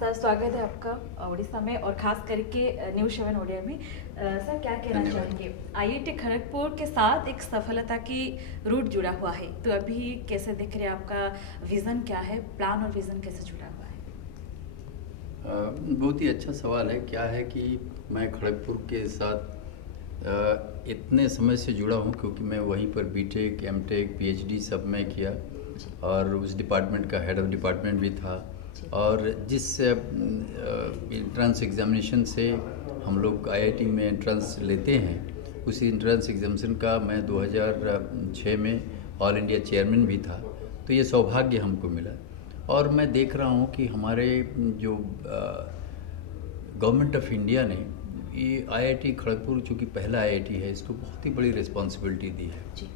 Sir स्वागत है आपका उड़ीसा में और खास करके न्यूज़ 7 ओडिया में। सर क्या कहना धन्यवाद। चाहेंगे? आईआईटी खड़गपुर के साथ एक सफलता की रूट जुड़ा हुआ है, तो अभी कैसे देख रहे हैं? आपका विज़न क्या है? प्लान और विज़न कैसे जुड़ा हुआ है? बहुत ही अच्छा सवाल है। क्या है कि मैं खड़गपुर के साथ इतने समय से जुड़ा हूँ क्योंकि मैं वहीं पर बीटेक, एमटेक, पीएचडी सब मैं किया जी और उस डिपार्टमेंट का हेड ऑफ डिपार्टमेंट भी था। जी और जिस एंट्रेंस एग्जामिनेशन से हम लोग आईआईटी में एंट्रेंस लेते हैं, उसी एंट्रेंस एग्जामिनेशन का मैं 2006 में ऑल इंडिया चेयरमैन भी था। तो ये सौभाग्य हमको मिला और मैं देख रहा हूँ कि हमारे जो गवर्नमेंट ऑफ इंडिया ने ये आईआईटी खड़गपुर चूँकि पहला आईआईटी है, इसको बहुत ही बड़ी रिस्पॉन्सिबिलिटी दी है। जी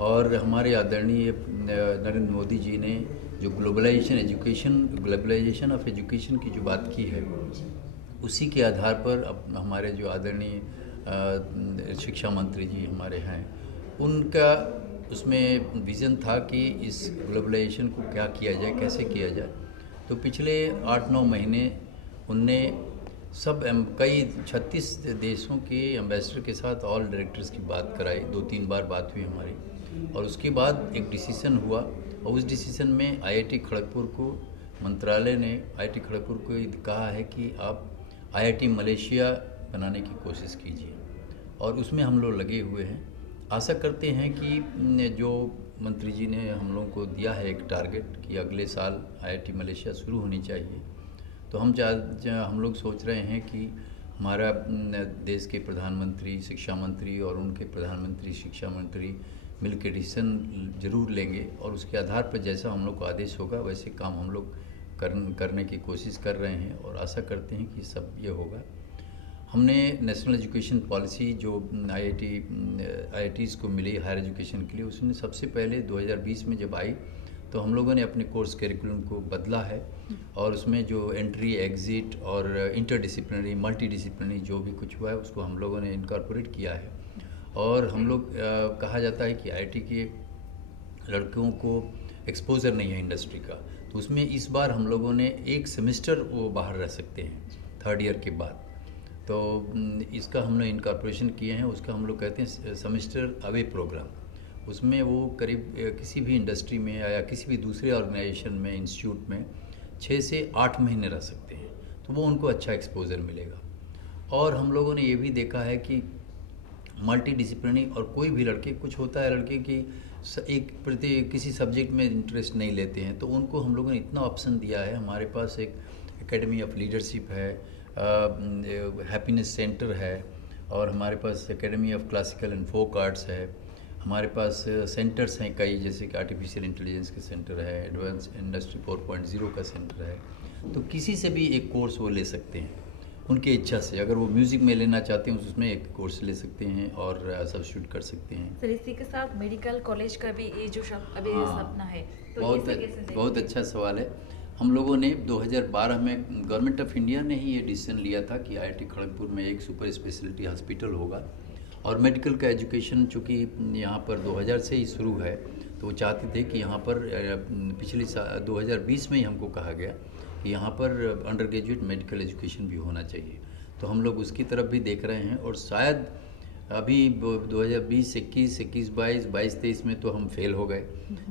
और हमारे आदरणीय नरेंद्र मोदी जी ने जो ग्लोबलाइजेशन ऑफ एजुकेशन की जो बात की है, उसी के आधार पर अब हमारे जो आदरणीय शिक्षा मंत्री जी हमारे हैं, उनका उसमें विज़न था कि इस ग्लोबलाइजेशन को क्या किया जाए, कैसे किया जाए। तो पिछले 8-9 महीने उनने कई 36 देशों के एम्बेसडर के साथ ऑल डायरेक्टर्स की बात कराई। 2-3 बार बात हुई हमारी और उसके बाद एक डिसीज़न हुआ और उस डिसीज़न में आईआईटी खड़गपुर को मंत्रालय ने आईआईटी खड़गपुर को कहा है कि आप आईआईटी मलेशिया बनाने की कोशिश कीजिए और उसमें हम लोग लगे हुए हैं। आशा करते हैं कि जो मंत्री जी ने हम लोगों को दिया है एक टारगेट कि अगले साल आईआईटी मलेशिया शुरू होनी चाहिए, तो हम लोग सोच रहे हैं कि हमारा देश के प्रधानमंत्री, शिक्षा मंत्री और उनके प्रधानमंत्री, शिक्षा मंत्री मिल के डिसीजन ज़रूर लेंगे और उसके आधार पर जैसा हम लोग को आदेश होगा वैसे काम हम लोग करने की कोशिश कर रहे हैं और आशा करते हैं कि सब ये होगा। हमने नेशनल एजुकेशन पॉलिसी जो आईआईटीज़ को मिली हायर एजुकेशन के लिए, उसने सबसे पहले 2020 में जब आई तो हम लोगों ने अपने कोर्स करिकुलम को बदला है और उसमें जो एंट्री, एग्ज़िट और इंटरडिसिप्लिनरी, मल्टीडिसिप्लिनरी जो भी कुछ हुआ है उसको हम लोगों ने इनकॉर्पोरेट किया है। और हम लोग कहा जाता है कि आईआईटी के लड़कों को एक्सपोज़र नहीं है इंडस्ट्री का, तो उसमें इस बार हम लोगों ने एक सेमेस्टर वो बाहर रह सकते हैं थर्ड ईयर के बाद। तो इसका हमने इनकॉर्पोरेशन किए हैं, उसका हम लोग कहते हैं सेमेस्टर अवे प्रोग्राम। उसमें वो करीब किसी भी इंडस्ट्री में या किसी भी दूसरे ऑर्गेनाइजेशन में, इंस्टीट्यूट में 6 से 8 महीने रह सकते हैं, तो वो उनको अच्छा एक्सपोज़र मिलेगा। और हम लोगों ने ये भी देखा है कि मल्टी डिसिप्लिनरी और कोई भी लड़के, कुछ होता है लड़के की एक प्रति किसी सब्जेक्ट में इंटरेस्ट नहीं लेते हैं, तो उनको हम लोगों ने इतना ऑप्शन दिया है। हमारे पास एक एकेडमी ऑफ लीडरशिप है, हैप्पीनेस सेंटर है और हमारे पास academy of classical and folk arts है। हमारे पास सेंटर्स हैं कई, जैसे कि आर्टिफिशियल इंटेलिजेंस का सेंटर है, एडवांस इंडस्ट्री 4.0 का सेंटर है। तो किसी से भी एक कोर्स वो ले सकते हैं उनकी इच्छा से। अगर वो म्यूज़िक में लेना चाहते हैं उसमें एक कोर्स ले सकते हैं और सब्सिट्यूट कर सकते हैं। सर, इसी के साथ मेडिकल कॉलेज का भी ये जो अभी हाँ, सपना है, तो इसे कैसे देखते बहुत हैं? अच्छा सवाल है। हम लोगों ने 2012 में गवर्नमेंट ऑफ इंडिया ने ही ये डिसीजन लिया था कि आईआईटी खड़गपुर में एक सुपर स्पेशलिटी हॉस्पिटल होगा और मेडिकल का एजुकेशन चूँकि यहाँ पर 2000 से ही शुरू है, तो वो चाहते थे कि यहाँ पर पिछले 2020 में ही हमको कहा गया कि यहाँ पर अंडर ग्रेजुएट मेडिकल एजुकेशन भी होना चाहिए। तो हम लोग उसकी तरफ भी देख रहे हैं और शायद अभी 2020, 21, 22, 23 में तो हम फेल हो गए,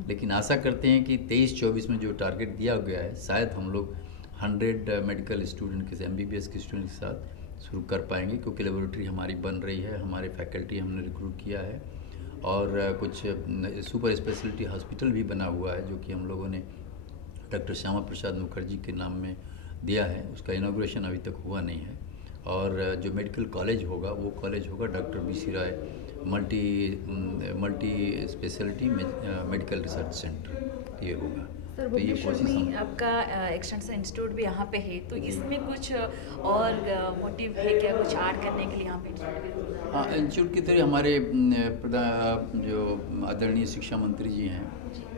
लेकिन आशा करते हैं कि 23-24 में जो टारगेट दिया गया है शायद हम लोग 100 मेडिकल स्टूडेंट के एमबीबीएस के स्टूडेंट के साथ शुरू कर पाएंगे, क्योंकि लेबोरेटरी हमारी बन रही है, हमारे फैकल्टी हमने रिक्रूट किया है और कुछ सुपर स्पेशलिटी हॉस्पिटल भी बना हुआ है जो कि हम लोगों ने डॉक्टर श्यामा प्रसाद मुखर्जी के नाम में दिया है। उसका इनॉग्रेशन अभी तक हुआ नहीं है। और जो मेडिकल कॉलेज होगा वो कॉलेज होगा doctor BC Roy multi speciality medical research centre, ये होगा। सर, तो ये भुवनेश्वर कोशिश हम में आपका एक्सटेंशन इंस्टीट्यूट भी यहाँ पे है, तो इसमें कुछ और मोटिव है क्या, कुछ ऐड करने के लिए यहाँ पे इंस्टीट्यूट? हाँ, इंस्टीट्यूट की तरह हमारे जो आदरणीय शिक्षा मंत्री जी हैं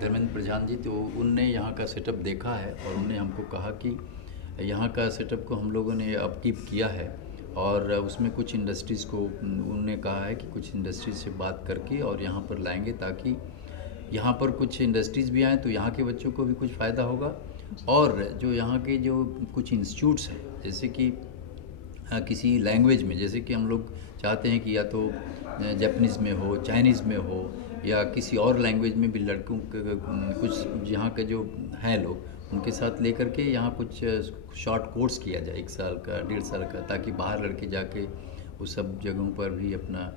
धर्मेंद्र प्रधान जी, तो उनने यहाँ का सेटअप देखा है और उन्होंने हमको कहा कि यहाँ का सेटअप को हम लोगों ने अपकीप किया है और उसमें कुछ इंडस्ट्रीज़ को उन्होंने कहा है कि कुछ इंडस्ट्रीज से बात करके और यहाँ पर लाएंगे, ताकि यहाँ पर कुछ इंडस्ट्रीज़ भी आएँ तो यहाँ के बच्चों को भी कुछ फ़ायदा होगा और जो यहाँ के जो कुछ इंस्टीट्यूट्स हैं, जैसे कि किसी लैंग्वेज में, जैसे कि हम लोग चाहते हैं कि या तो जापानीज़ में हो, चाइनीज़ में हो, या किसी और लैंग्वेज में भी लड़कों के कुछ यहाँ के जो हैं लोग, उनके साथ लेकर के यहाँ कुछ शॉर्ट कोर्स किया जाए, 1 साल का, 1.5 साल का, ताकि बाहर लड़के जाके उस सब जगहों पर भी अपना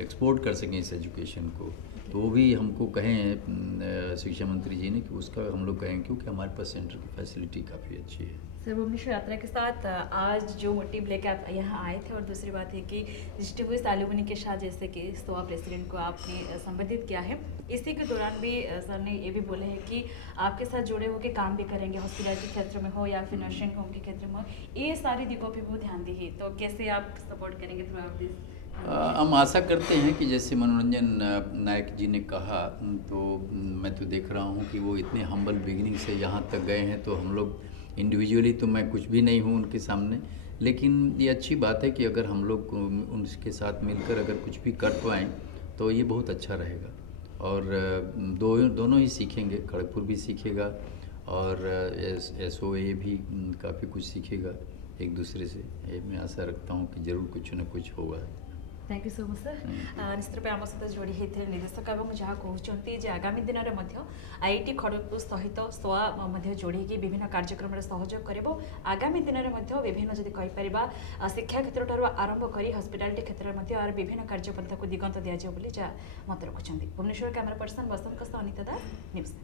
एक्सपोर्ट कर सकें इस एजुकेशन को। तो वो भी हमको कहें शिक्षा मंत्री जी ने कि उसका हम लोग कहें, क्योंकि हमारे पास सेंटर की फैसिलिटी काफ़ी अच्छी है। सर, भुवनेश्वर यात्रा के साथ आज जो मोटिव लेके आप यहाँ आए थे, और दूसरी बात है कि डिस्टिंग्विश्ड एलुमनी के साथ जैसे कि 100 प्रेसिडेंट को आपने संबोधित किया है, इसी के दौरान भी सर ने ये भी बोले हैं कि आपके साथ जुड़े होकर काम भी करेंगे, हॉस्पिटैलिटी के क्षेत्र में हो या फिर नर्सिंग होम के क्षेत्र में हो, ये सारी दिगों पर बहुत ध्यान दी है। तो कैसे आप सपोर्ट करेंगे थ्रू आउट दिस? हम आशा करते हैं कि जैसे मनोरंजन नायक जी ने कहा, तो मैं तो देख रहा हूँ कि वो इतने हम्बल बिगिनिंग से यहाँ तक गए हैं, तो हम लोग इंडिविजुअली तो मैं कुछ भी नहीं हूँ उनके सामने, लेकिन ये अच्छी बात है कि अगर हम लोग उनके साथ मिलकर अगर कुछ भी कर पाएँ तो ये बहुत अच्छा रहेगा। और दोनों ही सीखेंगे, खड़गपुर भी सीखेगा और SOA भी काफ़ी कुछ सीखेगा एक दूसरे से। ये मैं आशा रखता हूँ कि ज़रूर कुछ न कुछ होगा। Thank you so much sir. निश्चित रूपे आम सहित जोड़ी होते निर्देशक और जहाँ कहते हैं आगामी दिन में IIT खड़गपुर सहित SOA जोड़ी विभिन्न कार्यक्रम सहयोग कर आगामी दिन में विभिन्न जदि कहीपर शिक्षा क्षेत्र आरंभ कर हॉस्पिटैलिटी क्षेत्र में विभिन्न कार्यपंथा को दिगंत दिजाव जहाँ मत रखुच्च। भुवनेश्वर कैमरा पर्सन बसंत अनिता दास, न्यूज़ 7।